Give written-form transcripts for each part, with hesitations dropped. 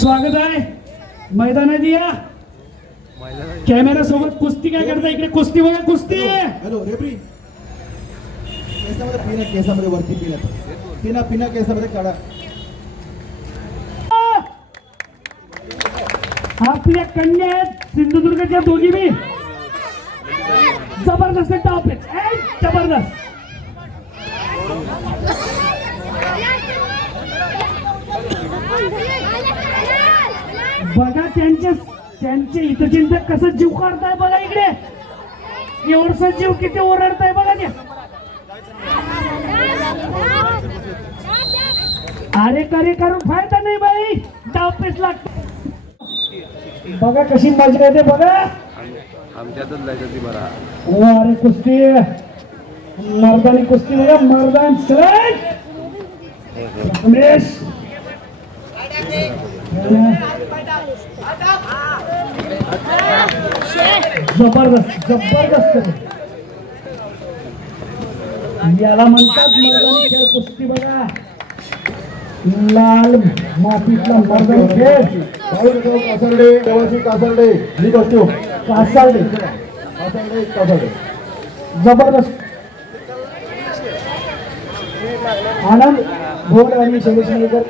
स्वागत आहे मैदानात या कॅमेरा सोबत कुस्ती काय करता इकडे कुस्ती बघा कुस्ती हॅलो रेफरी केसामध्ये पिना केसामध्ये वरती पिना पिना केसामध्ये काढा आपल्या कन्या आहेत सिंधुदुर्गच्या दोघी बी जबरदस्त टॉप आहे जबरदस्त बघा त्यांचे हितचिंतक कसं जीव काढताय बघा इकडे एवढसा जीव किती ओरडताय बघा त्या अरे करे करून फायदा नाही बाई डावपेच लागतो बघा कशी मजा येते बघा आमच्यातच जायचं ती बरा अरे कुस्ती मर्दानी कुस्ती बघा मर्दान रमेश जबरदस्त जबरदस्त याला म्हणतात मर्दानी खेळ कुस्ती बघा लाल मातीतला मर्दानी खेळ कासारडे देवाची कासारडे ही कॉस्ट्यूम कासारडे कासारडे कासारडे जबरदस्त आनंद भोड आणि शैलेशकर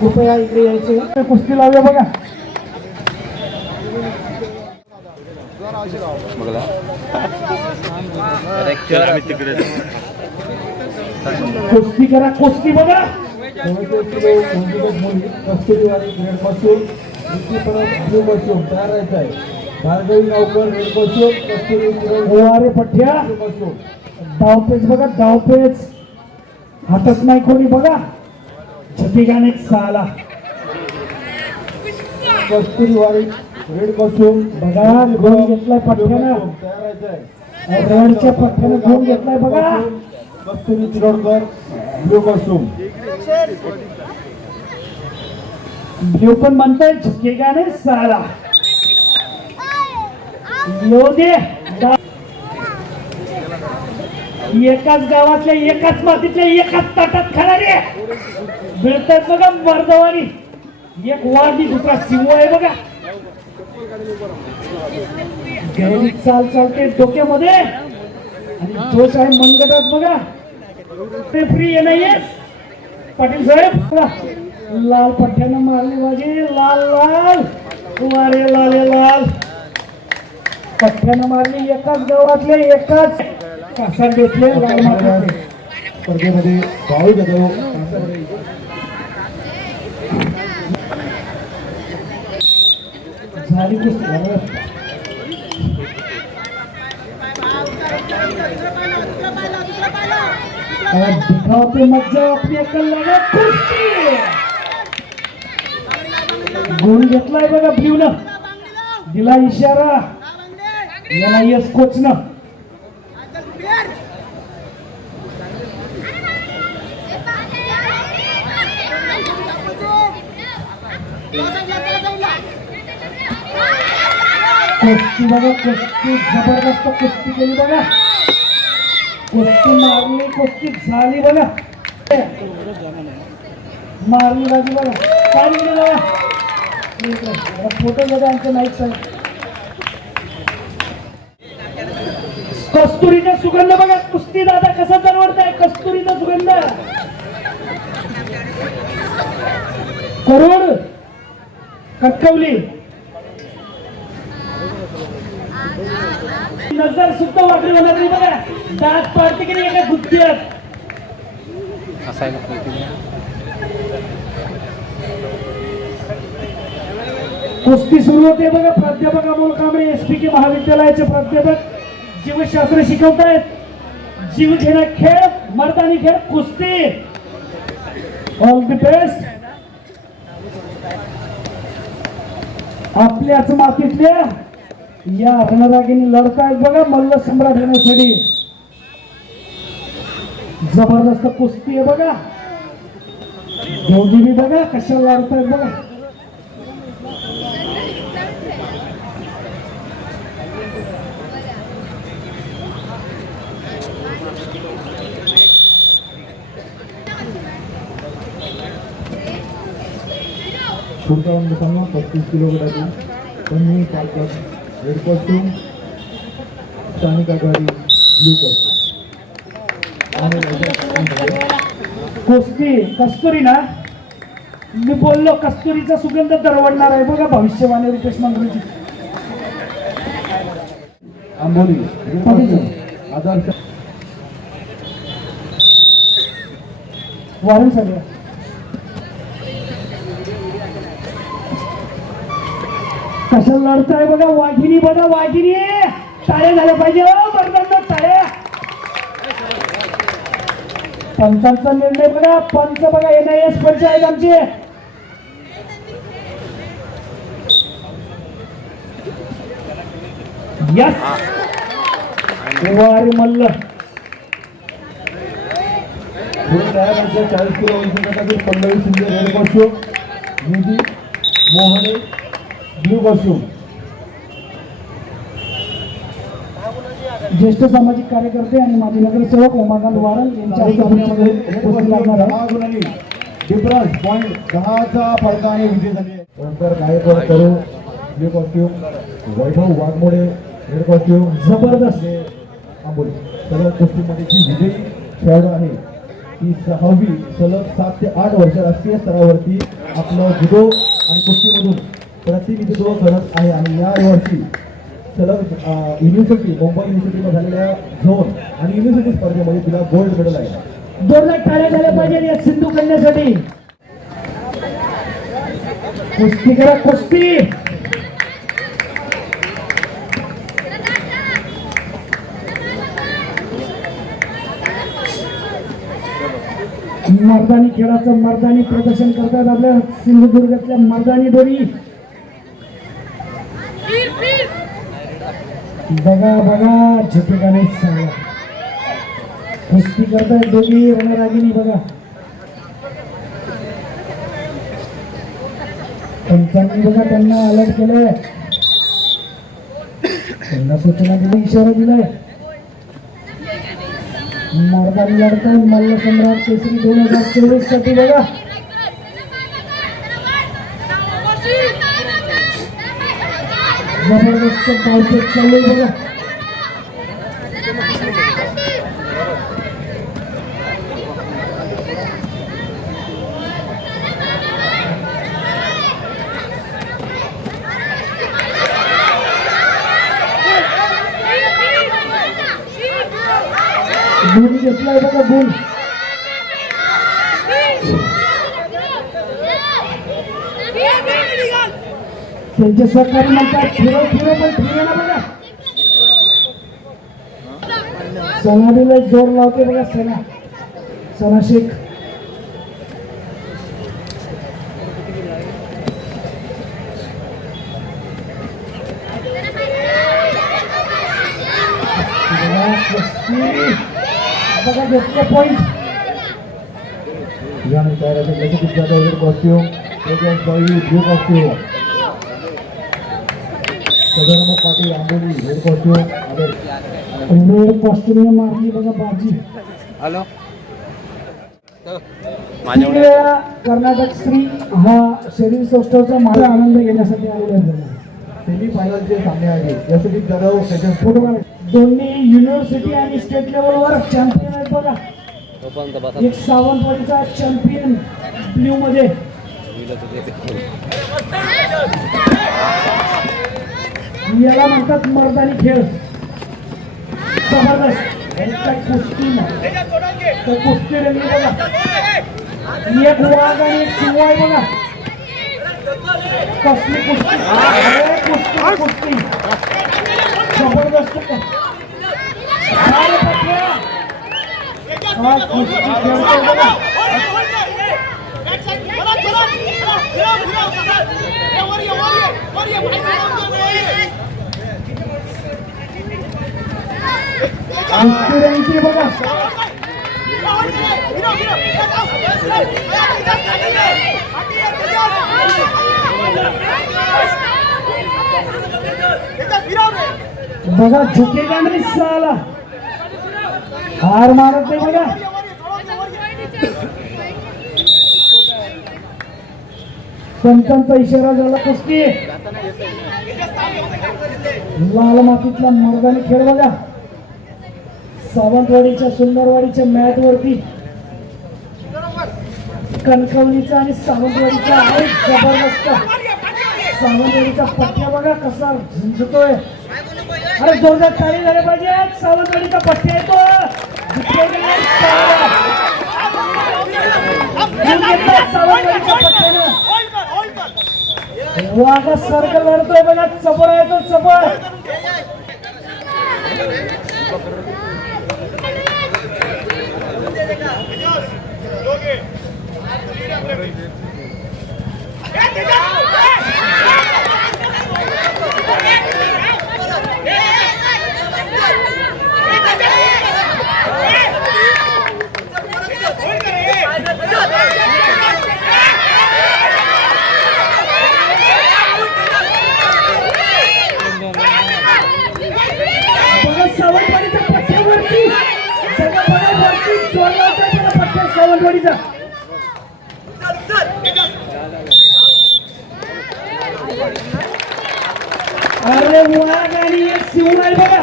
कृपया इकडे यायचे कुस्ती लावूया बघा कुस्ती करा कुस्ती बघा कस्तुरीवाडी ग्रेड कॉस्ट्यूम ब्ल्यू कॉस्ट्यूम तयार राहायचं आहे भार्गवी गावकर रेड कॉस्ट्यूम कस्तुरी अरे पठ्या कॉस्ट्यूम धावपेच बघा धावपेच हातच नाही कोणी बघा छतीगाने साला कस्तुरीवाडी रेड कॉस्ट्यूम बघा घेऊन घेतलाय पठ्यानं तयार राहायचं आहे रेडच्या पठ्यानं घेऊन घेतलाय बघा कस्तुरी तिरोडकर ब्ल्यू कॉस्ट्यूम ब्ल्यू पण म्हणताय छतीगाने साला येऊ दे एकाच गावातल्या एकाच मातीतल्या एकाच ताटात खाणारे मिळतात बघा मर्दवानी एक वादी दुसरा सिंह आहे बघा गैरी चाल चालते डोक्यामध्ये आणि जोश आहे मनगटात बघा ते फ्री नाहीयेस पाटील साहेब बघा. लाल पठ्ठ्यानं मारली बाजी लाल लाल वारे लाले लाल पठ्ठ्यानं मारली एकाच गावातले एकाच कासा घेतले लाल मारले स्पर्धेमध्ये भाऊ जाधव झाली कुस्ती दिखावते मज्जा अपनी अक्कल लगा कुस्ती गोल घेतलाय बघा ब्ल्यूनं दिला इशारा याला यस कोचनं कुस्ती बघा कुस्ती जबरदस्त कुस्ती केली बघा कुस्ती मारली कुस्ती झाली बघा मारली बाजी बघा काय निघले बघा फोटो बघा आमच्या नाईक साहेब कस्तुरीचा सुगंध बघा कुस्ती दादा कसा दरवडताय कस्तुरीचा सुगंध करोड कटकवली नजर सुद्धा वाटली होणार नाही बघा दात पाडते की नाही एका गुत्त्यात कुस्ती सुरू होते बघा प्राध्यापक अमोल कांबळे एसपीके महाविद्यालयाचे प्राध्यापक जीवशास्त्र शिकवतायत जीव घेणा खेळ मर्दानी खेळ कुस्ती ऑल द बेस्ट आपल्याच मातीतल्या या रणरागिणी लढतायत बघा मल्ल सम्राट होण्यासाठी जबरदस्त कुस्ती आहे बघा दोघी बघा कशाला लढतायत बघा पुढचा मित्रांनो 35 किलो गटातील कमी ताकद रेड कॉस्ट्यूम, स्थानिक आघाडी ब्ल्यू कॉस्ट्यूम. कुस्ती कस्तुरी ना, मी बोललो कस्तुरीचा सुगंध दरवडणार आहे बघा भविष्यवाणी रुपेश मंगळूची. आंबोली आदर्श वारण सगळं कसं लढताय बघा वाघिणी, बघा वाघिणी. टाळ्या झाल्या पाहिजे हो मर्दांना, टाळ्या. पंचांचा निर्णय बघा, पंच बघा NIS पंच आहेत आमचे. यस वारी मल्ल. पुढे तयार आहे 40 किलो वजन गटातील पल्लवी शिंदे रेड कॉस्ट्यूम, निधी मोहने ब्ल्यू कॉस्ट्यूम. ज्येष्ठ सामाजिक कार्यकर्ते आणि माजी नगरसेवक उमाकांत वारन यांच्या हस्ते उपस्थित लागणार आहे. डिफरन्स पॉईंट 10चा फरकाने विजय झाले. नंतर गायकवाड करू ब्ल्यू कॉस्ट्यूम, वैभव वाघमोडे रेड कॉस्ट्यूम. जबरदस्त. आंबोली सलग कुस्तीमध्ये जी विजयी खेळाडू आहे ती 6वी सलग 7 ते 8 वर्ष राष्ट्रीय स्तरावरती आपलं जुडो आणि कुस्तीमधून प्रतिनिधित्व करत आहे आणि या वर्षी सलग युनिव्हर्सिटी मुंबई युनिव्हर्सिटीमध्ये झालेल्या झोन आणि युनिव्हर्सिटी स्पर्धेमध्ये तिला गोल्ड मेडल आहे. 2 लाख टाळ्या झाल्या पाहिजे या सिंधू कन्यासाठी. कुस्ती करा कुस्ती. मर्दानी खेळाचं मर्दानी प्रदर्शन करतात आपल्या सिंधुदुर्गातल्या मर्दानी दोरी. बघा बघा झुकेगाने सांगा कुस्ती करतायत दोघी रणरागिनी. बघा पंचांनी बघा त्यांना अलर्ट केलंय, त्यांना सूचना दिली, इशारा दिलाय. मर्दानी लढताय मल्ल सम्राट केसरी 2024 साठी. बघा जबरदस्त धावपळ चालू आहे बघा. गुण घेतलाय बघा गुण. त्यांचे सहकारी म्हणतात फिरव फिरव पण फिरे ना बघा. सनाडीला जोर लावते बघा सना शेख. बघा घेतले पॉईंट. यानंतर लक्षात जाधव रेड कॉस्ट्यूम, तेजस बाई blue costume, Sadanand Patil Amboli red costume. Red costume मारली बघा बाजी. हॅलो तीन वेळा कर्नाटक श्री हा शरीर सौष्ठवचा माझा आनंद घेण्यासाठी आलेला आहे. सेमी फायनलचे सामने आहे. यशदीप जाधव त्याच्या फुटबॉल दोन्ही युनिव्हर्सिटी आणि स्टेट लेवलवर चॅम्पियन आहेत बघा. एक सावंतवाडीचा चॅम्पियन ब्ल्यू मध्ये. याला म्हणतात मर्दानी खेळ. जबरदस्त कुस्ती कुस्ती रंगली बघा. एक वाघ आणि एक सिंह आहे बघा. कसली कुस्ती कुस्ती कुस्ती जबरदस्त. कुस्ती खेळतोय बघा. कुस्ती रंगती बघा. बघा झुकेगा नाही साला. हार मारत नाही बघा. पंचांचा इशारा झाला कुस्ती. लाल मातीतला मर्दानी खेळ बघा. सावंतवाडीच्या सुंदरवाडीच्या मॅट वरती कणकवलीचा आणि सावंतवाडीचा आहे जबरदस्त. सावंतवाडीचा पट्ट्या बघा कसा झुंजतोय. अरे जोरदार ताली झाले पाहिजे. सावंतवाडीचा पट्ट्या येतो. सावंतवाडीच्या पट्ट्यानं वाघा सर्कल लढतोय बघा. चपळ आहे तो चपळ. सावंतवाडीच्या पट्ट्यावरती पट्ट्या सावंतवाडीचा. अरे वाघ आणि एक शिवून आहे बघा.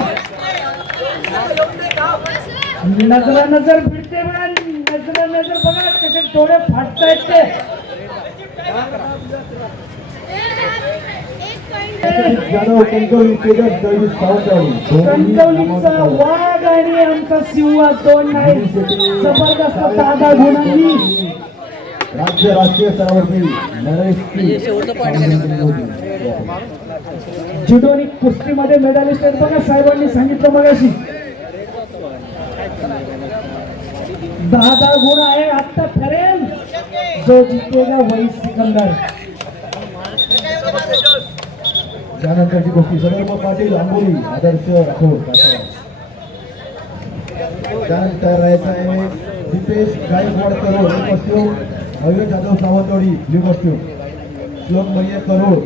नजरा नजर भिडते बघा. नजरा नजर बघा कसे डोळे फाटतायत ते. कणकवलीचा वाघ आणि आमचा शिवा दोन नाही. जबरदस्त दादा गुणांनी राज्य राष्ट्रीय स्तरावरती जुडो आणि कुस्तीमध्ये मेडलिस्ट आहेत बघा. साहेबांनी सांगितलं मगाशी 10 गुण आहे. आता ठरेल जो जितेगा वही सिकंदर. त्यानंतरची गोष्टी सदर्भ पाटील आंबोली आदर्श राठोड. त्यानंतर राहायचं आहे दीपेश गायकवाड करोड costume. Avinash Jadhav Sawantwadi blue costume. Shlok मय्ये करोड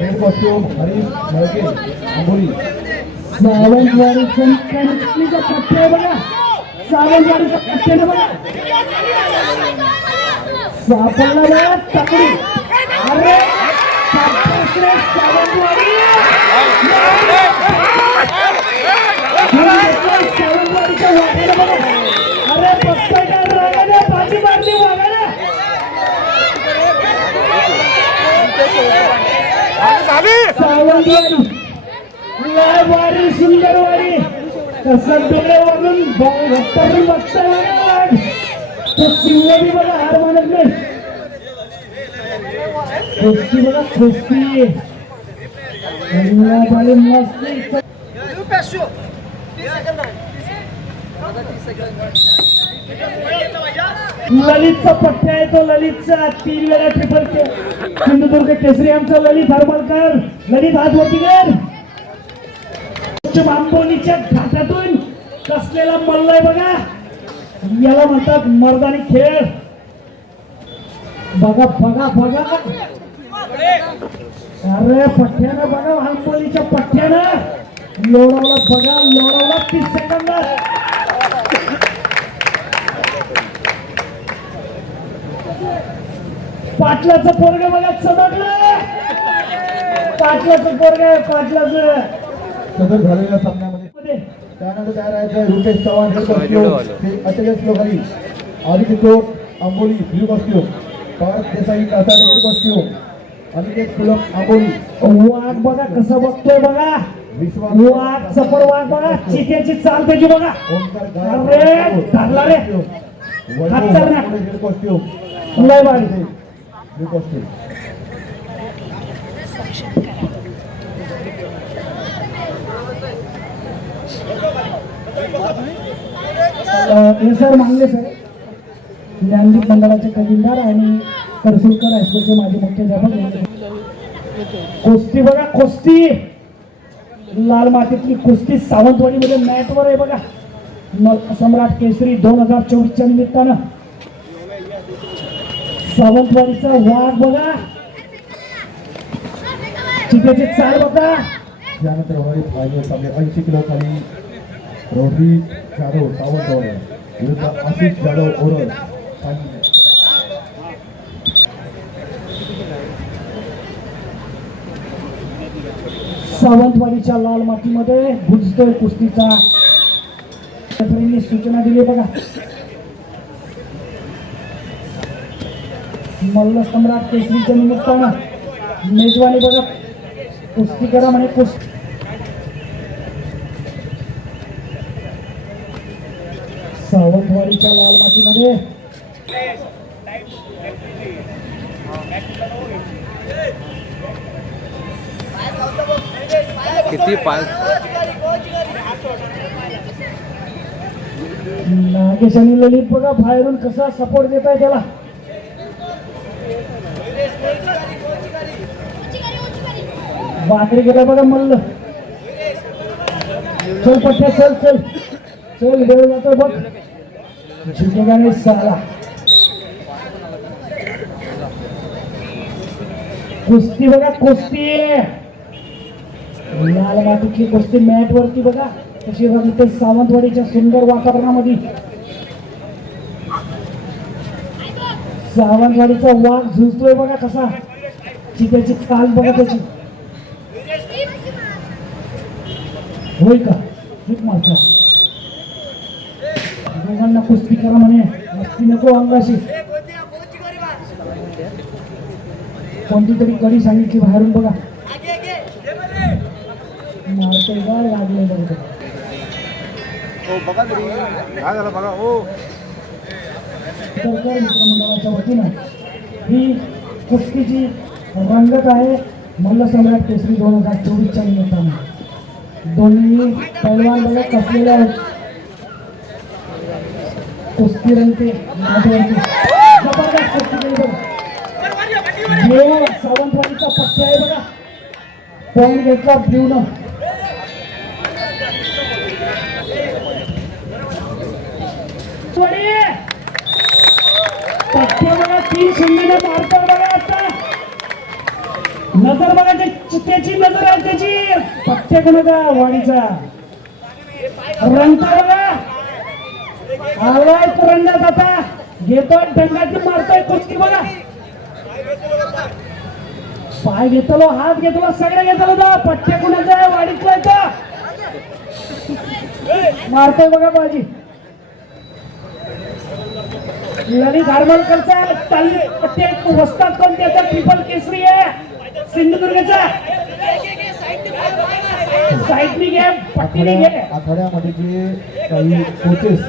रेड कॉस्ट्यूम. हरीश मळके आंबोली. सावंतवाडीचा पट्टे आहे बघा. सावंतवाडीचा पट्टे बघा. सापडला बघा तकडी. अरे सावंतवाडी सावंतवाडीच्या वाटेला बघा. अरे पत्ता रागाने बाजी मारली वागाने. सावंतवाडी लय वारी सुंदरवाडी कसं डोळे वागून बघता वाघ. तो सिंह बी बघा हार मानत नाही. कुस्ती बघा कुस्ती मस्ती. ललितचा पट्ट्या आहे तो. ललितचा 3 वेळा ट्रिपल सिंधुदुर्ग केसरी आमचा ललित हरमलकर. ललित हात वरती कर. आंबोलीच्या घाटातून कसलेला मल्ल आहे बघा. याला म्हणतात मर्दानी खेळ. बघा बघा बघा. अरे पट्ट्यानं बघा. आंबोलीच्या पट्ट्यानं लोळवला बघा. लोळवला 30 सेकंदात. पाटलाचं पोरग बघा चमकलं. पाटलाचं पोरग पाटलाचं. सदर झालेल्या सामन्यामध्ये त्यानंतर तयार आहे रुपेश चव्हाण रेड कॉस्ट्यूम. ते Achlesh Lohari. Aditya Chot Amboli blue costume. Parth Desai Kasad red costume. Aniket Pulak Amboli. वाघ बघा कसं बघतोय बघा. वाघ सफर वाघ बघा. चिट्याची चाल त्याची बघा. अरे धरला रे. खतरनाक रेड कॉस्ट्यूम. लय भारी. Blue costume. हे सर मांगले सर ज्ञानदीप मंडळाचे खजिनदार आणि करसुलकर हायस्कूलचे माजी मुख्याध्यापक. कुस्ती बघा कुस्ती. लाल मातीतली कुस्ती सावंतवाडीमध्ये मॅटवर आहे बघा. सम्राट केसरी 2024च्या निमित्तानं सावंतवाडीचा वाघ बघा. चितेची चाल बघा. त्यानंतर होणारी फायनल सामने 80 किलो खाली रोहित जाधव सावंतवाडी विरुद्ध आशिष जाधव ओरड. सावंतवाडीच्या लाल मातीमध्ये गुंजतोय कुस्तीचा रेफरींनी सूचना दिली बघा. मल्ल सम्राट केसरीच्या निमित्तानं मेजवानी बघा. कुस्ती करा म्हणे कुस्ती. सावंतवाडीच्या लाल मातीमध्ये किती पाच नागेश आणि ललित बघा बाहेरून कसा सपोर्ट देत आहे त्याला. बाकरी गेला बघा मल्ल. चल पट्ट्या चल चल चल वेळ जातो बघ. झुकेगा साला. कुस्ती बघा कुस्ती. लाल मातीची कुस्ती मॅट वरती बघा कशी बघितली सावंतवाडीच्या सुंदर वातावरणामध्ये. सावंतवाडीचा वाघ झुजतोय बघा कसा. चित्याची चाल बघा त्याची. होय का ठीक मारतात. दोघांना कुस्ती करा म्हणे मस्ती नको अंगाशी. कोणती तरी कडी सांगितली बाहेरून बघा. मारतोय का लागले बघा. सरकार मित्रमंडळाच्या वतीनं ही कुस्तीची रंगत आहे. मल्ल सम्राट केसरी 2024च्या निमित्तानं दोन्ही पैलवान बघा कसलेले आहेत. कुस्ती रंगते जबरदस्त कुस्ती केली बघा. सावंतवाडीचा पट्टी आहे बघा. पॉईंट घेतला ब्ल्यूनं. पट्ट्या बघा 3-0 मारतात बघा. आता नजर बघा चित्त्याची नजर आहे त्याची. पट्ट्या कोणाचा वाडीचा रंगता बघा. आलाय रंगात आता घेतोय डंगाची मारतोय कुस्ती बघा. पाय घेतलो हात घेतलो सगळं घेतलं. पट्ट्या कोणाचा आहे वाडीतला मारतोय बघा बाजी. ललित हरमलकरचा पट्ट्या वस्तात कोण त्याचा ट्रिपल केसरी आहे सिंधुदुर्गचा. साईडनी घे पट्टीने घे. आखाड्यामध्ये जे काही कोचेस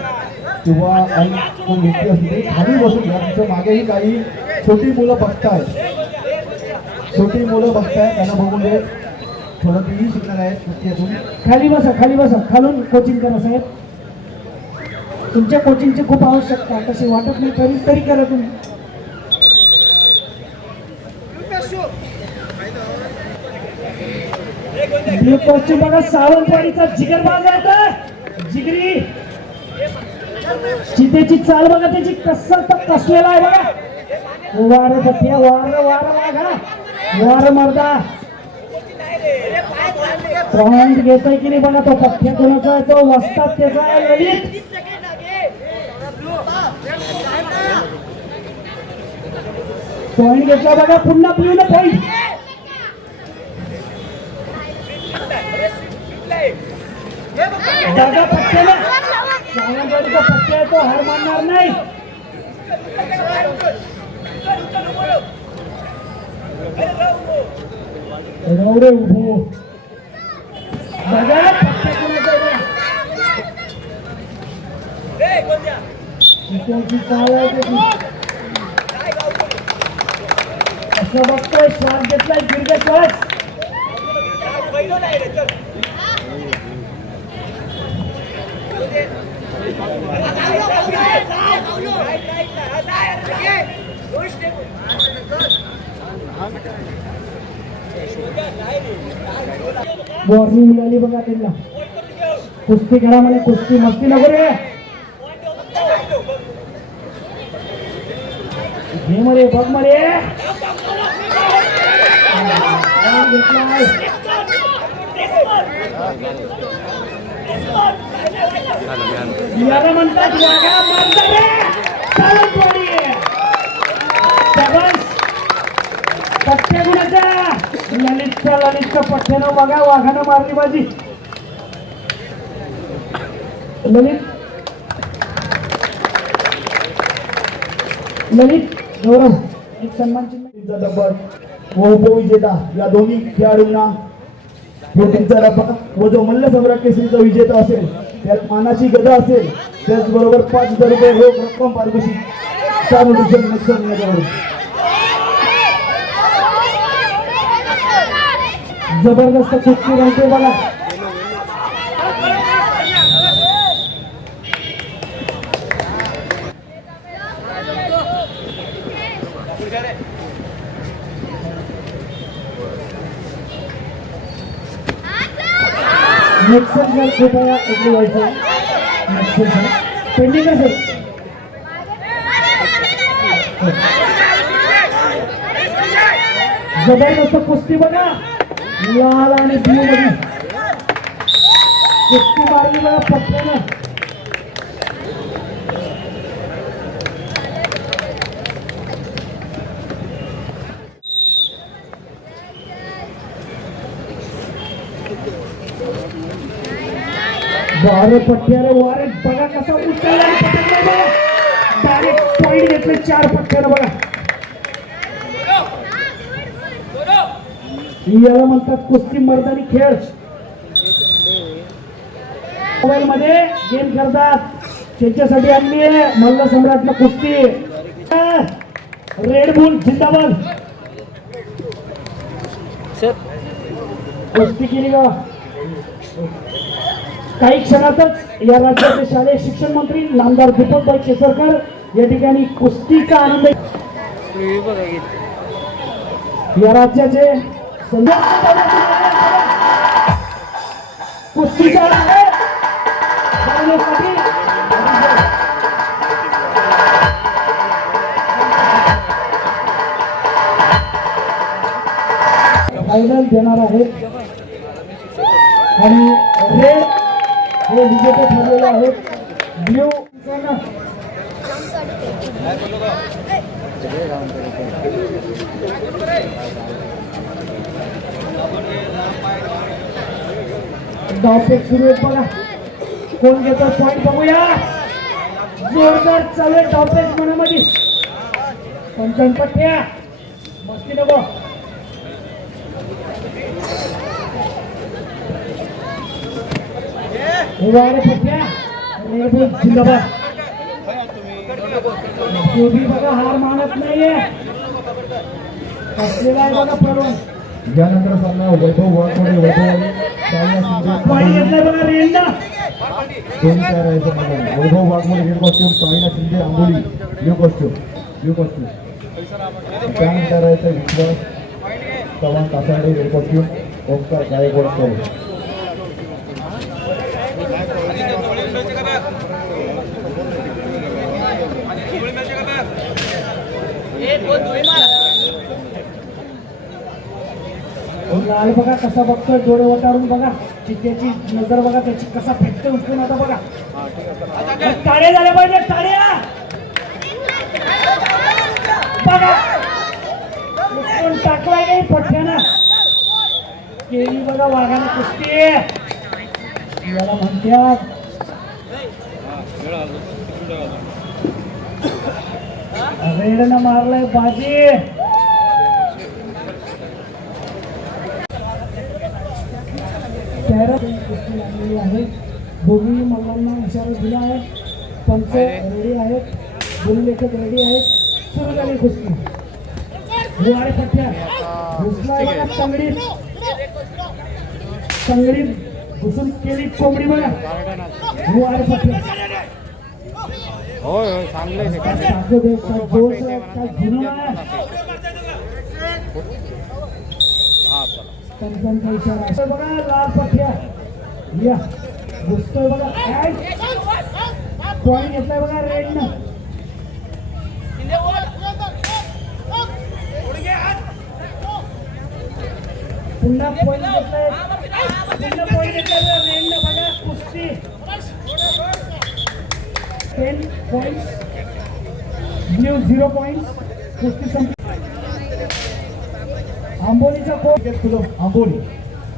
किंवा कोण व्यक्ती असतील ते खाली बसून घ्या. तुमच्या मागेही काही छोटी मुलं बघताय. छोटी मुलं बघताय त्यांना बघून घे. थोडं तीही शिकणार आहेत कुस्तीतून. खाली बसा खाली बसा. खालून कोचिंग करा साहेब. तुमच्या कोचिंगची खूप आवश्यकता तशी वाटत नाही तरी करा तुम्ही. बघा सावंतवाडीचा जिगरबाज आहे. जिगरी चितेची चाल बघा त्याची कसं तर कसलेला आहे बघा. वार पट्ट्या वार वार वाघा वार मर्दा. पॉइंट घेतोय की नाही बघा. तो पट्ट्या कोणाचा आहे तो वस्तात त्याचा आहे ललित. पॉइंट घेतला बघा पुन्हा ब्ल्यू न पॉइंट. दादा पट्ट्याला सावंतवाडीचा पट्ट्या आहे तो हार मानणार नाही. रे उभो बघा पट्ट्या कोणाचा चाल आहे त्याची. असं बघतोय श्वास घेतलाय दीर्घ श्वास. वॉर्निंग मिळाली बघा त्यांना. कुस्ती करा म्हणे कुस्ती मस्ती नको रे. घे मरे बघ मरे. याला म्हणतात वाघा मारता रे सावंतवाडी. पट्ट्या गुणाचा ललितच्या पट्ट्यानं बघा वाघानं मारली बाजी. ललित गौरव एक सन्मान चिन्ह डब्बा व उपविजेता या दोन्ही खेळाडूंना प्रोटीनचा डब्बा व जो मल्ल सम्राट केसरीचा विजेता असेल त्यात मानाची गदा असेल त्याचबरोबर 5,000 रुपये रोख रक्कम पारितोषिक सामुदायिक नक्षत्र याच्यावरून जबरदस्त कुस्ती रंगते बघा. नेक्स्ट जर कृपया इकडे यायचं. नेक्स्ट पेंडिंग असेल जबरदस्त कुस्ती बघा. लाल आणि ब्लू मध्ये कुस्ती मारली बघा पट्ट्यानं. वारे पट्ट्या रे वारे बघा कसा उचलला डायरेक्ट पॉइंट घेतले 4 पट्ट्यानं बघा. याला म्हणतात कुस्ती मर्दानी खेळ. मोबाईल मध्ये गेम करतात त्यांच्यासाठी आणली आहे मल्ल सम्राटनं कुस्ती. रेड बुल जिंदाबाद. कुस्ती केली का काही क्षणातच या राज्याचे शालेय शिक्षण मंत्री नामदार दीपकभाई केसरकर या ठिकाणी कुस्तीचा आनंद या राज्याचे कुस्तीचा फायनल देणार आहे आणि रेड हे विजेते ठरलेले आहेत. ब्ल्यू डावपेच सुरू आहेत बघा. कोण घेतो पॉईंट बघूया. जोरदार चालू आहे डावपेच मनामध्ये. 55 पट्ट्या मस्ती नको. वारे पट्ट्या जिंदाबाद. शेवटी बघा हार मानत नाहीये असलेला आहे बघा प्रवण. यानंतर सामना वैभव वाघमोडे पॉईंट घेतलाय बघा रेंडा. दोन तयार आहे सामना. Vaibhav Waghmode red costume, Saina Shinde Amboli blue costume. त्यानंतर आहे Vishwas Chavan Kasade red costume, Omkar Gaikwad score. लाल बघा कसा बघतोय डोळे वटारून बघा. चित्त्याची नजर बघा त्याची कसा फेकते उचलून आता बघा. टाळे झाले पाहिजे टाळ्या बघा. उचलून टाकलाय नाही पठ्यानं केली बघा वाघानं कुस्ती. याला म्हणतात रेडनं मारलाय बाजी. कुस्ती लागलेली आहे. दोघी मल्लांना इशारा दिला आहे. पंच रेडी आहेत, दोन्ही लेखक रेडी आहेत. सुरू झाली कुस्ती. वारे पट्ट्या घुसलाय बघा तंगडीत. तंगडीत घुसून केली कोंबडी बघा. वारे पट्ट्या जोश पंचांचा इशारा बघा. लाल पट्ट्या या घुसतोय बघा. पॉईंट घेतलाय बघा रेडनं. पुन्हा पॉईंट घेतलाय. पुन्हा पॉईंट घेतलाय रेडनं बघा. कुस्ती 10 पॉईंट्स ब्ल्यू 0 पॉईंट्स. कुस्ती संपली. आंबोलीचा कोण क्रिकेट क्लब आंबोली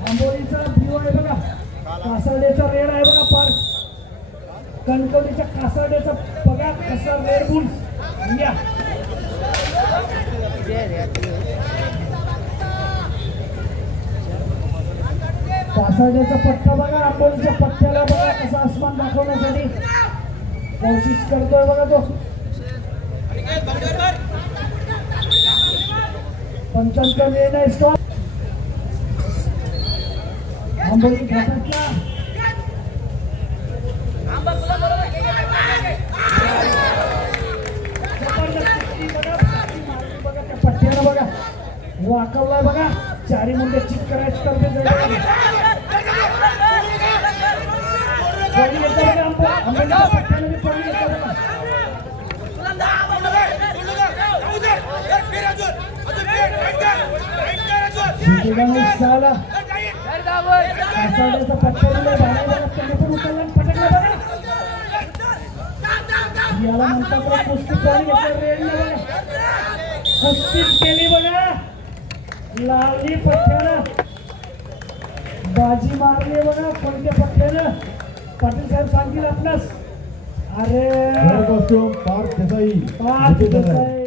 आंबोलीचा व्ह्यू आहे बघा. कासारडेचा रेड आहे बघा पार्क. कणकवलीच्या कासारडेचा बघा कसा रेड बुल्स या. कासारडेचा पट्टा बघा. आंबोलीच्या पट्ट्याला बघा कसा आसमान दाखवण्यासाठी कोशिश करतोय बघा तो. पंचांचा निर्णय स्टॉप. आंबोली घाटातला बघा त्या पट्ट्याला बघा वाकवलाय बघा. चारी मुंडे चिक करायचं करते आंबोलीच्या पट्ट्याला बी पळून येतं बघा. कासारडेचा पट्टा दिलाय भाड्याला त्यांनी पण उचलला आणि पटकला बघा. याला म्हणतात बघा कुस्ती करून घेतलं रेडने बघा. कुस्तीच केली बघा. लावली पट्ट्यानं बाजी मारली बघा. कोणत्या पट्ट्यानं पाटील साहेब सांगतील आपणास. अरे पार्थ देसाई पाच देसाई.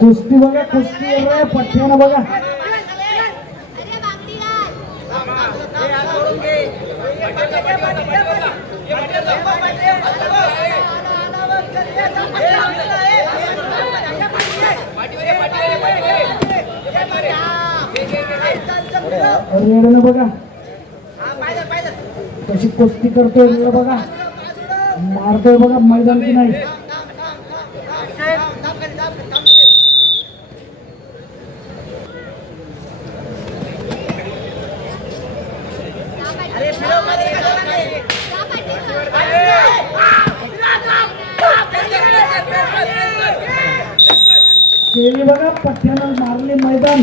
कुस्ती बघा कुस्ती रे पट्ट्यानं बघा. रेडनं बघा कशी कुस्ती करतोय रेड बघा. मारतोय बघा मैदान की नाही. केली बघा पट्ट्यानं मारले मैदान.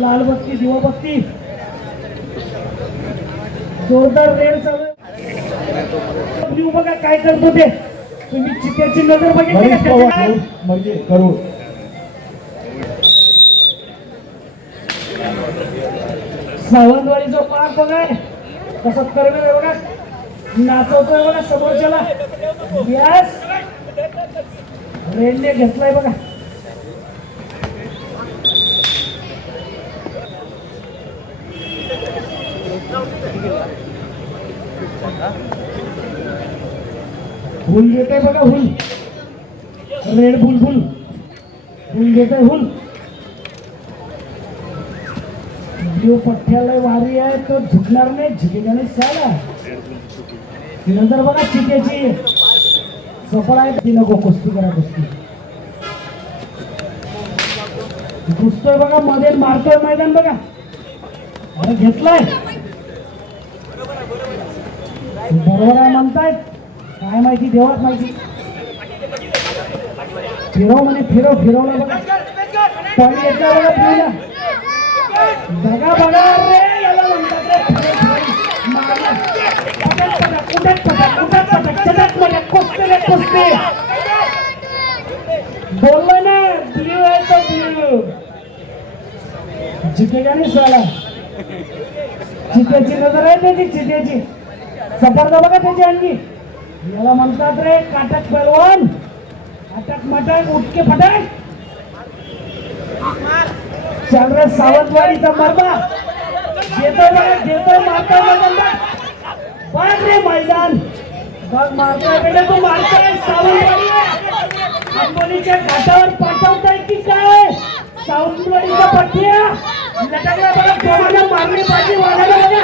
लाल बत्ती दिवा बत्ती जोरदार रेड चालू. ब्ल्यू बघा काय करतो ते. तुम्ही चित्याची नजर बघितली का त्याच्याकडे? म्हणजे करू सावंतवाडीचा पार्क बघा कसं करणार बघा. नाचवतोय बघा समोरच्याला. यस रेडने घेतलाय बघा. हुल देते बघा हुल. रेड बुल बुल हुल देते हुल. ब्ल्यू पट्ट्याला वारी आहे तो झुकणार नाही. झुकेगा नाही साला. नंतर बघा चिट्याची सफळ आहे ती नको कुस्ती करा कुस्ती. घुसतोय बघा मध्ये मारतोय मैदान बघा. अरे घेतलाय बरोबर आहे म्हणतायत काय माहिती देवाच माहिती. फिरव म्हणे फिरवलं बघा. पाणी येतोय बघा फिरवला बघा बघा रे याला म्हणतात कुस्ती बोललो ना ब्ल्यू आहे तो ब्ल्यू जितेगा नाही साला. चित्याची नजर आहे त्याची चित्याची सफरदा बघा त्याची आणखी. याला म्हणतात रे काटक पहलवान. अटक मटक उठके फटक. चल रे सावंतवाडीचा मर्दा घेतोय बघा घेतोय मारतोय मैदान बघ रे मैदान बघ मारतोय बेटा तू मारतोय. सावंतवाडी आंबोलीच्या घाटावर पाठवताय की काय. सावंतवाडीच्या पट्ट्या लटकल्या बघा. जोरानं मारली पाहिजे वाढायला बघा.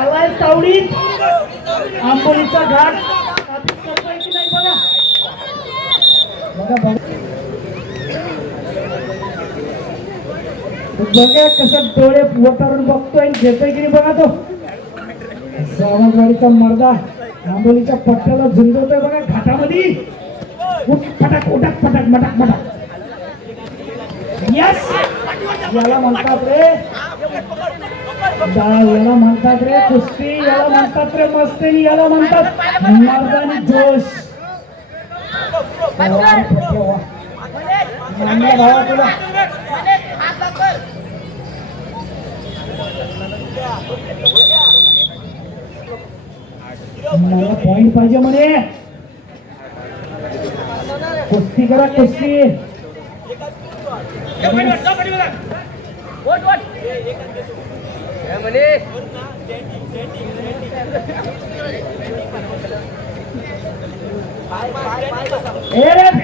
आलाय तावडीत आंबोलीचा घाट स्थापित करतोय की नाही बघा. बघा बघा कसं डोळे वटारून बघतोय घेतोय की नाही बघा तो. सावंतवाडीचा मर्दा आंबोलीच्या पट्ट्याला झुंजवतोय बघा घाटामध्ये. उठ फटाक उठक फटाक मटक मटक. यस याला म्हणतात रे याला म्हणतात रे कुस्ती, याला म्हणतात रे मस्ती, याला म्हणतात मर्दानी जोश. मान्य भावा तुला मला पॉइंट पाहिजे म्हणे. कुस्ती करा कुस्ती.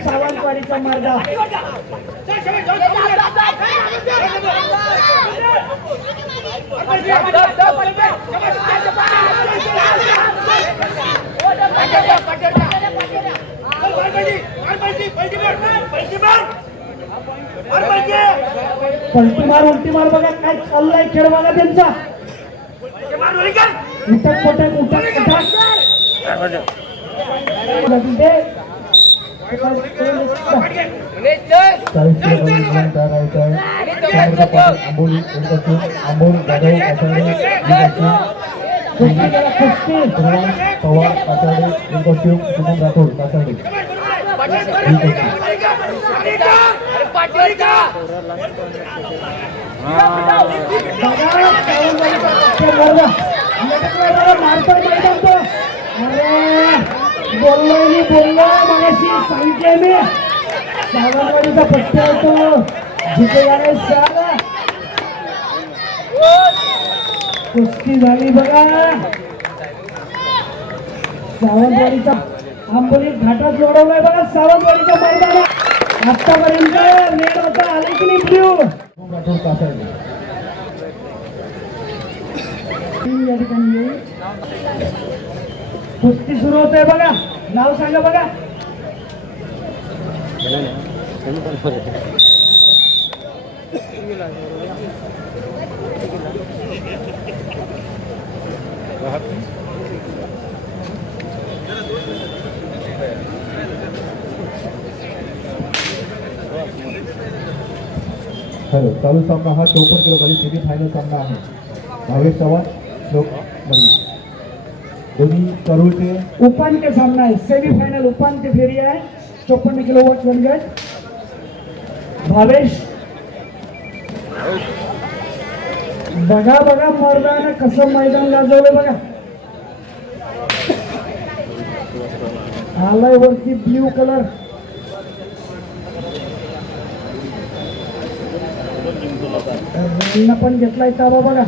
सावंतवाडीचा मर्दा पलटी मार उलटी मार बघा काय चाललाय खेळ बघा त्यांचा. उठक पटक उठक पटक पवार कासाडे राठोड कासाडे बोललो मगाशी सांगितलंय मी. सावंतवाडीचा पट्टा होतो जिथे जाणार. कुस्ती झाली बघा. सावंतवाडीचा आंबोली घाटात जोडवलाय बघा सावंतवाडीच्या मैदानात. आतापर्यंत रेड होता आले की नाही ब्ल्यू. या ठिकाणी कुस्ती सुरू होते बघा. नाव सांगा बघा. चालू सामना हा 54 किलो खाली सेमी फायनल सामना आहे. भावेश चव्हाण श्लोक मरी दोन्ही करूळचे उपांत्य सामना आहे. सेमी फायनल उपांत्य फेरी आहे. 54 किलो वॉट गट. भावेश बघा बघा मर्दानं कसं मैदान गाजवलंय बघा. आलाय वरती ब्ल्यू कलर. पण घेतलाय ताबा बघा.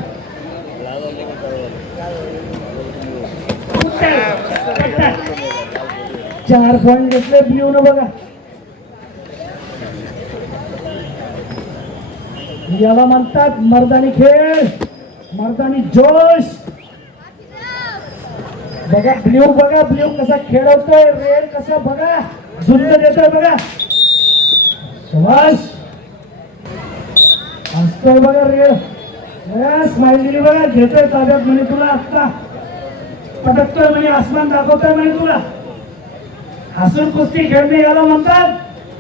4 पॉइंट घेतले ब्ल्यू न बघा. याला म्हणतात मर्दानी खेळ, मर्दानी जोश. बघा ब्ल्यू कसा खेळवतोय. रेड कसा बघा झुंज देतोय बघा. सुभाष असतोय बघा रेड. स्माइल दिली बघा. घेतोय ताब्यात म्हणे तुला. आत्ता पटकतोय म्हणे. आसमान दाखवतोय म्हणे तुला. हसून कुस्ती खेळणे याला म्हणतात.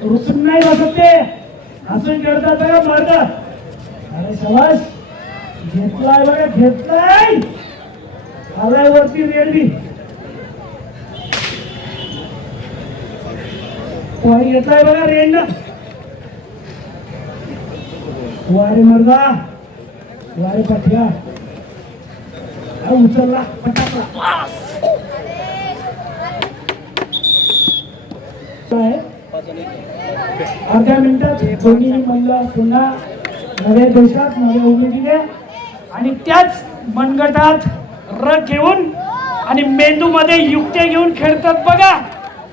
रुसून नाही बसत ते. हसून खेळतात बघा मर्द. अरे सुभाष घेतलाय बघा. घेतलाय. आलाय वरती रेडबी. पॉईंट घेतलाय बघा रेडनं. वारे मर्दा वारे पठ्या उचलला पटाकला. अर्ध्या मिनिटात दोन्ही मल्ल पुन्हा नव्या देशात नव्या उमेदीने आणि त्याच मनगटात रग घेऊन आणि मेंदू मध्ये युक्त्या घेऊन खेळतात बघा.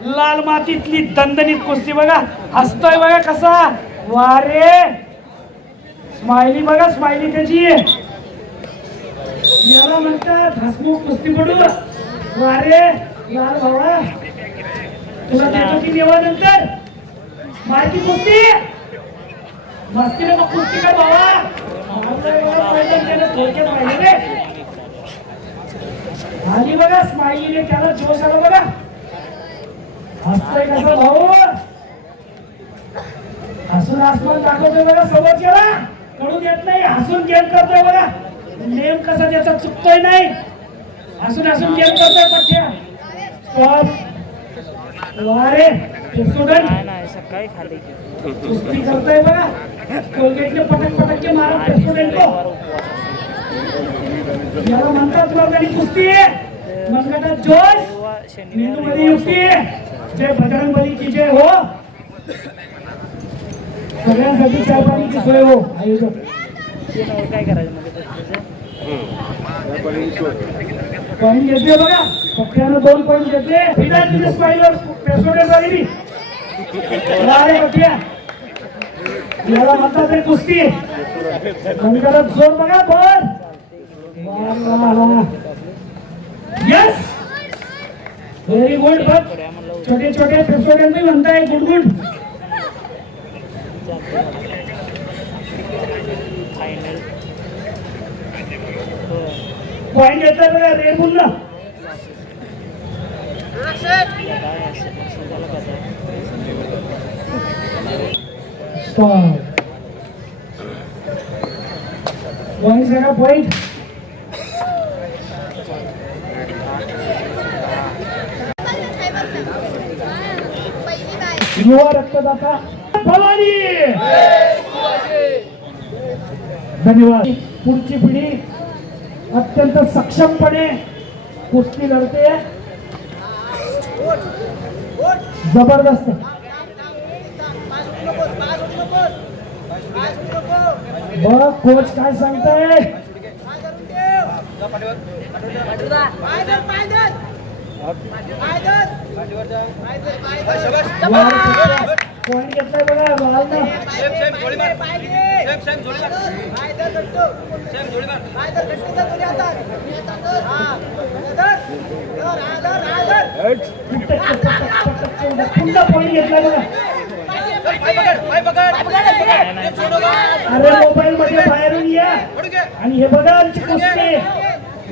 लाल मातीतली दणदणीत कुस्ती बघा. हसतोय बघा कसा. वारे स्माइली बघा. स्माइली त्याची. याला म्हणतात हसमुख कुस्तीपटू. वारे लाल भावा तुला देतो की देवा नंतर माहिती कुस्ती. मस्ती नको कुस्ती कर भावा. थोडक्यात पाहिजे आली बघा. स्माइलीने त्याला जोश आला बघा. हसतोय कसा भाऊ. हसून आसमान दाखवतोय बघा. समोर केला पडू देत नाही. हसून गेम करतोय बघा. नेम कसा त्याचा चुकतोय नाही, असून गेम करतोय पठ्या. स्टॉप. वारे स्टुडंट सकाळी खाली कुस्ती करतोय बघा, कोलगेटने पटक के मारा स्टुडंट को. याला म्हणतात लोकांनी कुस्ती आहे, मनगटात जोश, मेंदूमध्ये युक्ती आहे. जय बजरंग बली की जय हो. सगळ्यांसाठी चहा पाण्याची सोय हो. आयोजक काय करायचं म्हणजे पॉईंट घेतले बघा, पक्षानं 2 पॉईंट घेतले. फिदा तुझ्या स्पाईलर पेसोडे झालेली वारे पट्या. याला म्हणतात ते कुस्ती. मनगटात जोर बघा. बर यस, व्हेरी गुड. बघ छोटे छोटे पेसोड्यांनी म्हणताय गुड गुड. फायनल पॉईंट घेतला बघा रेड बुलला. पॉईंट सगळा पॉईंट. युवा रक्तदाता भवानी. धन्यवाद. पुढची पिढी अत्यंत सक्षमपणे कुस्ती लढते. जबरदस्त. बघ कोच काय सांगताय. पॉईंट घेतलाय बघा लालनं. पुन्हा पॉईंट घेतलाय बघा. अरे मोबाईल मध्ये बाहेरून या आणि हे बघा आमची कुस्ती.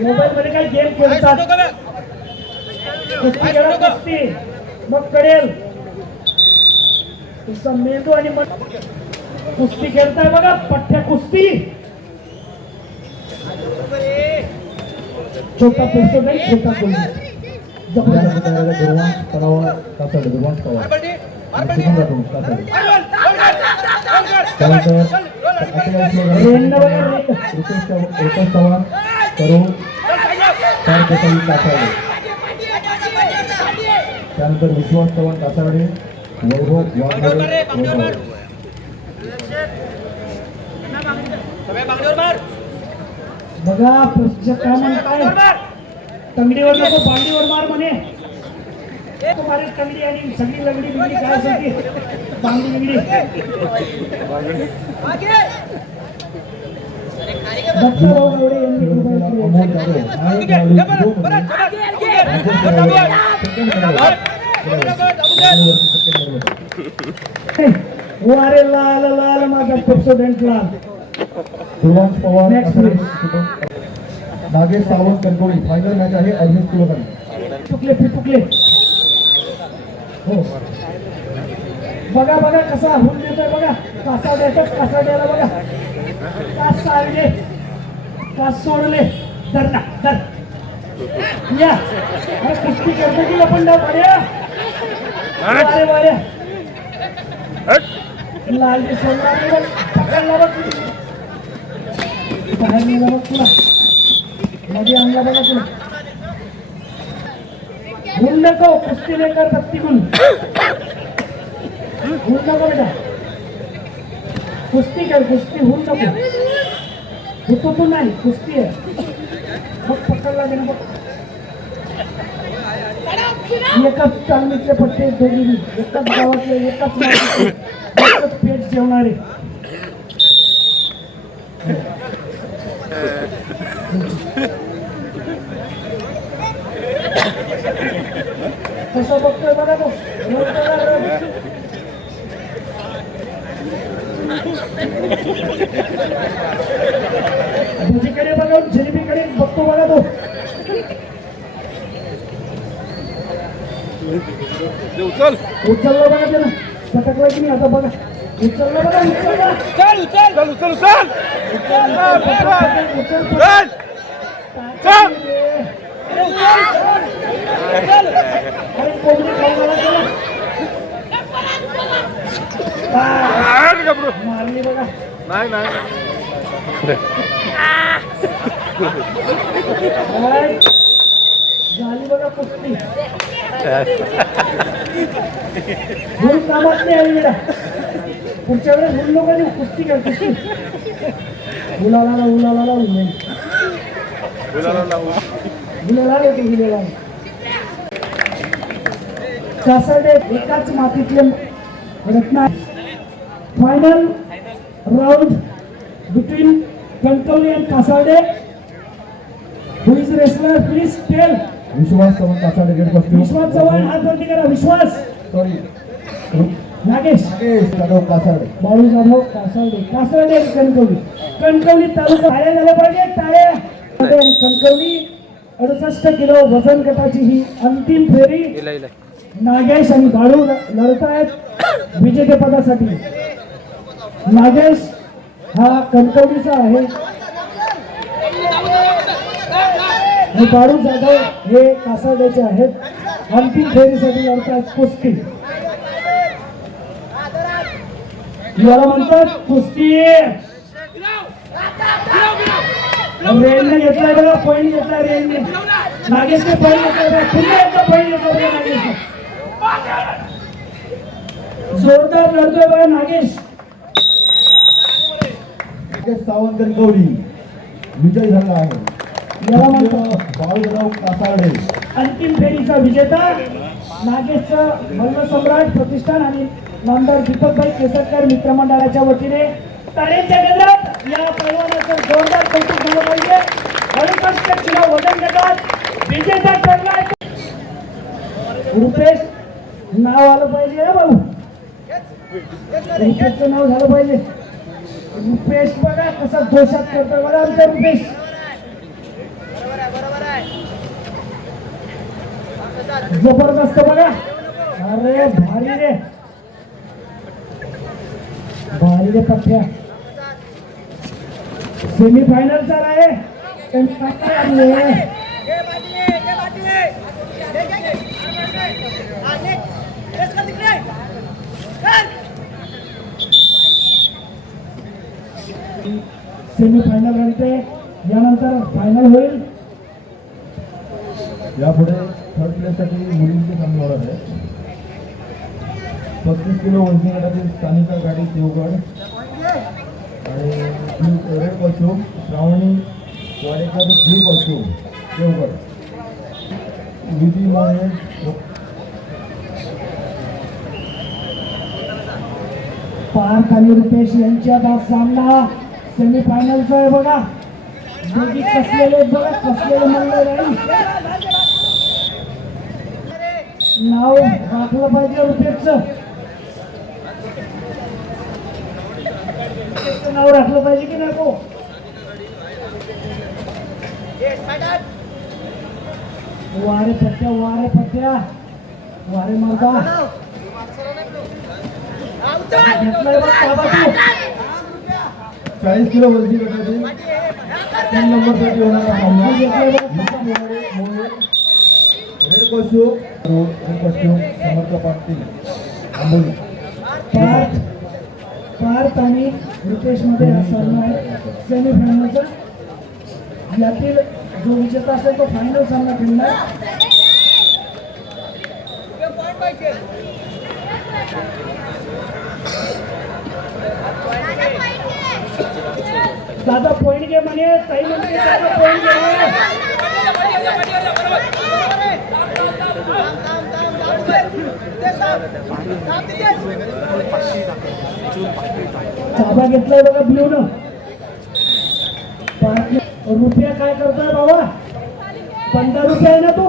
मोबाईल मध्ये काय गेम खेळतात. कुस्ती खेळा कुस्ती, मग कळेल तुमचा मेंदू आणि मन. कुस्ती खेळताय बघा, पठ्या कुस्ती. छोटा पेसो नाही, छोटा गोल. दुर्वांश पवार कासाडे, दुर्वांश पवार आणि सुगंधा प्रमुख कासाडे. त्यानंतर रुपेश चव्हाण तरुण चार कोटाई कासाडे. त्यानंतर विश्वास चव्हाण कासाडे, वैभव वाघमारे वैभव. बघा प्रेक्षक काय म्हणताय. तंगडीवर नको बांगडीवर मार म्हणे. तुम्हाला तंगडी आणि सगळी लंगडी बिंगडी काय असेल ती बांगडी बिंगडी. दत्तराव गावडे यांनी कृपया अमोल जाधव हा एक खेळाडू जुडोमध्ये राज्य स्तरावर सेकंड क्रमांकावर. वारे लाल लाल माझा पेप्सोडेंट लाल. Durvansh Pawar Next, Kasade, please. Shubham Nagesh Sawant Kankoli. Final match आहे अर्जुन कुलकर्णी. चुकले पिटुकले. हो बघा बघा कसा हुल देतोय बघा. कासाड्याला बघा. कास सारले, कास सोडले. धर ना धर या. अरे कुस्ती करतो की लपंडा पाड्या. वारे वारे लाल जे सोडला नाही बघ. पकडला बघ. बाहेर नेला बघ तुला. मध्ये आणला बघा तुला. भूल नको, कुस्ती नाही कर सक्ती म्हणून. भूल नको बेटा. कुस्ती कर, कुस्ती भूल नको. होतो तू नाही, कुस्ती आहे. बघ पकडला गेला बघ. एकाच चालणीतले पट्टे दोघी, एकाच गावातले, एकाच मातीचे, एकच पेट जेवणारे. कसं बघतोय बघा तो. भजीकडे बघा, जिलेबीकडे बघतो बघा तो. उचलला बघा त्यानं. पटकला की नाही आता बघा. उचललं बघा उचललं चल चल चल चल चल उचल चल अरे कोंबडी खाऊ मला चला. मारली बघा नाही नाही काय? झाली बघा कुस्ती भूल कामात नाही आली बेटा पुढच्या वेळेस भूल लोकांनी कुस्ती कर कुस्ती उलाला होते गुलाला कासाडे एकाच मातीतले रत्ना final round between Kankavli and Kasade. Who is wrestler please tell. Vishwas Chavan Kasade red costume. Vishwas Chavan हात वरती करा. विश्वास सॉरी नागेश जाधव कासाडे. बाळू जाधव कासाडे कणकवली तालुका टाळे झाले पाहिजे टाळे. कणकवली 68 किलो वजन गटाची ही अंतिम फेरी. इला इला नागेश आणि बाळू लढत आहेत विजेतेपदासाठी. नागेश हा कणकवलीचा आहे आणि बाळू जाधव हे कासारड्याचे आहेत. अंतिम फेरीसाठी लढत आहेत कुस्ती. याला म्हणतात कुस्ती. रेनने घेतलाय बघा पॉईंट घेतलाय रेनने. नागेशने पॉईंट घेतलाय बघा. पुन्हा एकदा पॉईंट घेतला बघा नागेशने. जोरदार लढतोय बघा नागेश. सावंत कणकवली विजय झाला आहे. याला म्हणतात बाळूराव कासाडे. अंतिम फेरीचा विजेता नागेशचा मल्लसम्राट प्रतिष्ठान आणि नामदार दीपकभाई केसरकर मित्रमंडळाच्या वतीने टाळ्यांच्या गजरात या पैलवानाचं जोरदार कौतुक झालं पाहिजे. 68 किलो वजन गटात विजेता ठरलाय रुपेश. नाव आलं पाहिजे ना भाऊ. रुपेशचं नाव झालं पाहिजे. रुपेश बघा कसा जोशात करतोय बघा आमचा रुपेश. जबरदस्त बघा. अरे भारी रे पठ्या. सेमी फायनलचा आहे. सेमी फायनल रंगते यानंतर फायनल होईल. यापुढे थर्ड प्लेससाठी मुलींची सामने होणार आहे. 35 किलो वजनी गटातील स्थानिका गाडी देवगड आणि रेड कॉस्ट्यूम श्रावणी वाडेकर ब्लू कॉस्ट्यूम देवगड. विधी मोहे पार्थ आणि रुपेश यांच्यात हा सामना सेमी फायनलचा आहे बघा. दोघी कसलेले बघा कसलेले म्हणलं राहील. नाव राखलं पाहिजे रुपेशचं. नाव राखलं पाहिजे की नको. वारे पट्ट्या वारे मारता घेतलाय बघ ताबा तू. 40 किलो वजनी गटातील 3 नंबरसाठी होणारा सामना. रेड कॉस्ट्यूम समर्थ पाटील आंबोली. पार्थ आणि रुपेश मध्ये हा सामना आहे सेमी फायनलचा. यातील जो विजेता असेल तो फायनल सामना खेळणार. दादा पॉईंट घे म्हणे. ताई म्हणते दादा पॉईंट घे. ताबा घेतलाय बघा ब्ल्यू न. रुपया काय करतोय बाबा. 15 रुपये आहे ना तो.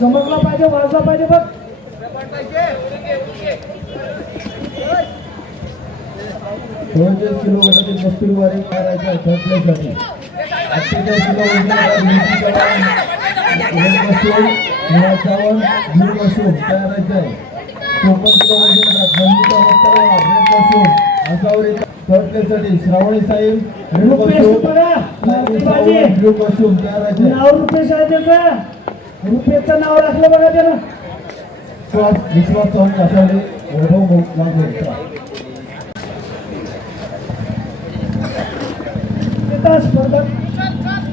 चमकला पाहिजे वाजला पाहिजे बघ. 42 किलो गटातील कस्तुरवारी करायचा थर्ड प्लेससाठी. 48 किलो वजनी गटात रेड कॉस्ट्यूम निळा सावंत ब्लू कॉस्ट्यूम तयार आहे. श्रावणी साहेब रुपेश बघा मारुतीबाजी. नाव रुपेश आहे त्याचं. रुपेशचं नाव राखलं बघा त्यानं. विश्वास चौक कासावले वैभव लागले स्पर्धक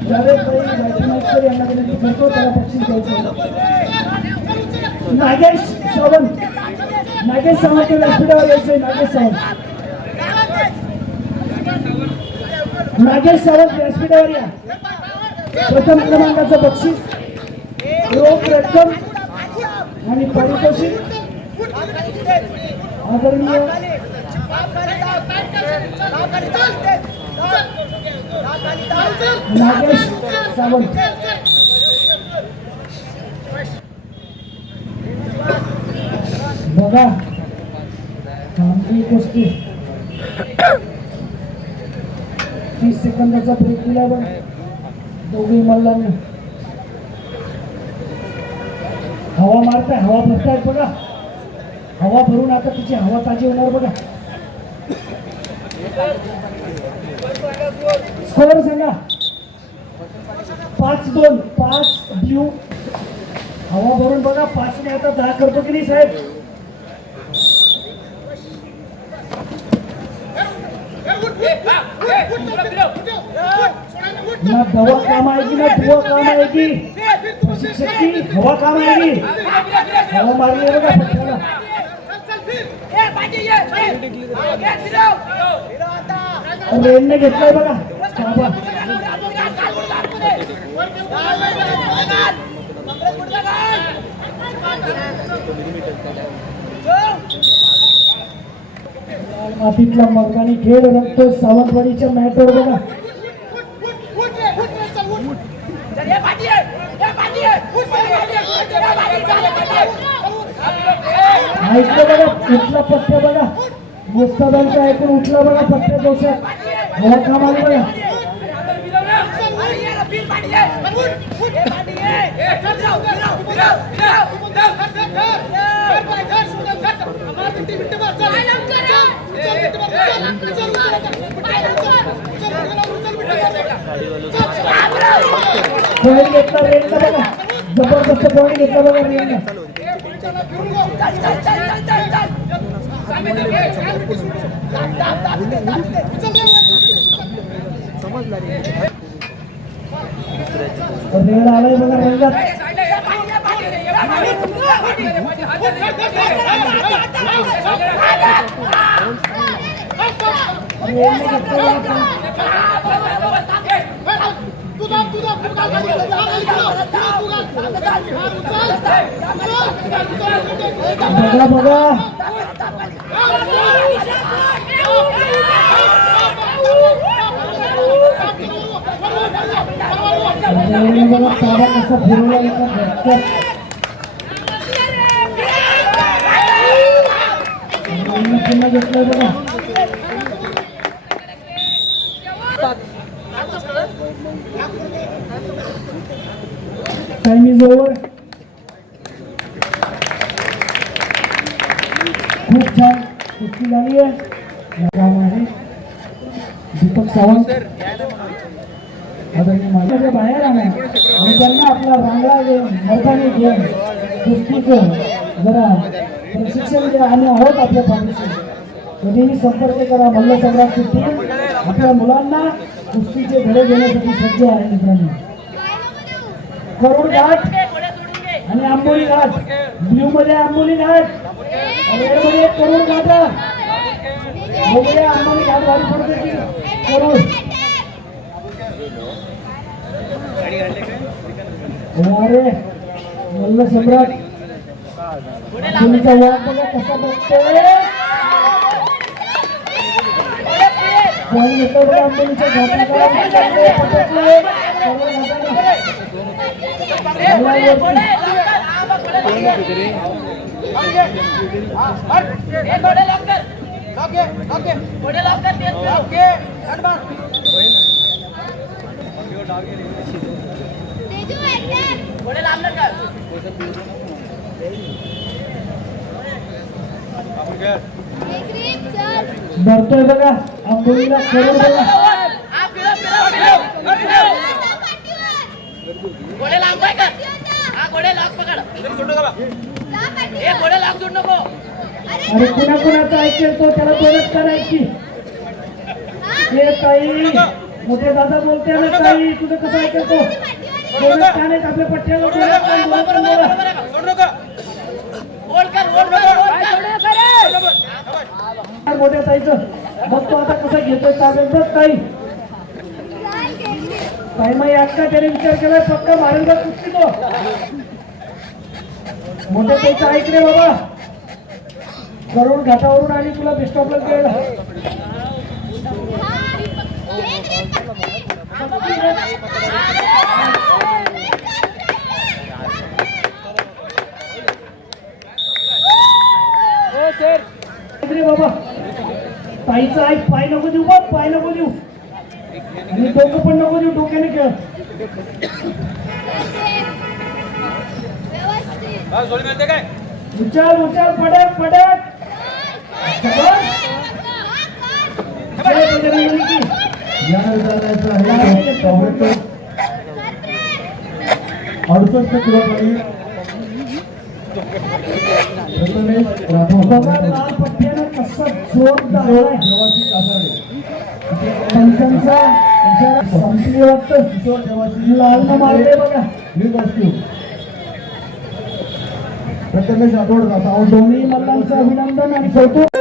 जावेदभाई गायकवाड यांना विनंती करतो त्याला बक्षीस द्यायचं. नागेश सावंत व्यासपीठावर यायचंय. नागेश सावंत व्यासपीठावर या. प्रथम क्रमांकाचं बक्षीस, रोख रक्कम आणि पारितोषिक आदरणीय नागेश सावंत. बघा कुस्ती 30 सेकंदाचा ब्रेक दिला बघ दोघे मल्लांनी. हवा मारताय, हवा भरतायत बघा. हवा भरून आता तिची हवा ताजी होणार बघा. स्कोअर सांगा. 5-2 5 ब्ल्यू. हवा भरून बघा. 5 ने आता 10 करतो की नाही साहेब. ना दवा काम आएगी ना दुआ काम आएगी. प्रशिक्षक की हवा काम आएगी. हवा मारली बघा पट्ट्याला. रेलने घेतलाय बघा. चाबा. मातीतला मर्दानी खेळ रंगतो सावंतवाडीच्या मॅटवर बघा. ऐकलं बघा. उठला पट्ट्या बघा. मुस्तादांचा ऐकून उठला बघा पट्ट्या दोषात. हवा काम आली बघा. पॉईंट घेतला रेलला बघा. जबरदस्त पॉईंट घेतला बघा रेलला. रेल आलाय बघा रेलला. बघा बघा. बघा ताबा कसा फिरवला एका पुन्हा घेतलंय बघा. Time is over. खूप छान कुस्ती झाली आहे. दीपक सावंत आदरणीय माझ्या बाहेर आला आणि त्यांना आपला रांगडा मर्दानी घेऊन कुस्तीचं जरा प्रशिक्षण द्या. आम्ही आहोत आपल्या पाठीशी. कधीही संपर्क करा. मल्लसंग्रामची टीम आपल्या मुलांना कुस्तीचे धडे देण्यासाठी सज्ज आहे मित्रांनो. करोड घाट आणि आंबोली घाट. ब्ल्यू मध्ये आंबोली घाट, रेड मध्ये करोड घाट. बघूया आंबोली घाट भारी पडते की करोड. अरे मल्ल सम्राट आंबोलीचा वाट बघा कसा बघतोय. आंबोलीच्या घाटाला भरतोय बघा आंबोलीला करून बघा घोडे लांब पाय कर हा घोडे लाग पकड ए घोडे लाग सोड नको अरे कुणा कुणाचा ऐकेल तो त्याला दोनच करायची हे ताई मोठे दादा बोलते ना ताई तुझं कसं ऐकेल तो दोनच कान आहेत आपल्या पट्ट्याला दोनच कान, दोनच कान बोला. सोड नको होल्ड कर होल्ड कर फार मोठ्या ताईचं बघ तो आता कसं घेतोय ताब्यात बघ ताई ताई मग अक्का त्याने विचार केलाय पक्का मारेल बघ कुस्ती तो मोठ्या ताईचं ऐक रे बाबा करून घाटावरून आणि तुला बेस्ट ऑफ लक द्यायला रे बाबा ताईचं ऐक पाय नको देऊ बघ पाय नको देऊ आणि डोकं पण नको देऊ डोक्याने खेळ उचल उचल पडक पडक या विधानाचं आहे 68 किलोखाली प्रथमेश बघा राठोड लाल पट्ट्यानं कसं जोर दाखवलाय देवासी कासारे पंचांचा इशारा संपली वाटतं किशोर देवासी लालनं मारले बघा न्यू रेस्क्यू प्रथमेश राठोड दोन्ही मल्लांचं अभिनंदन आणि कौतुक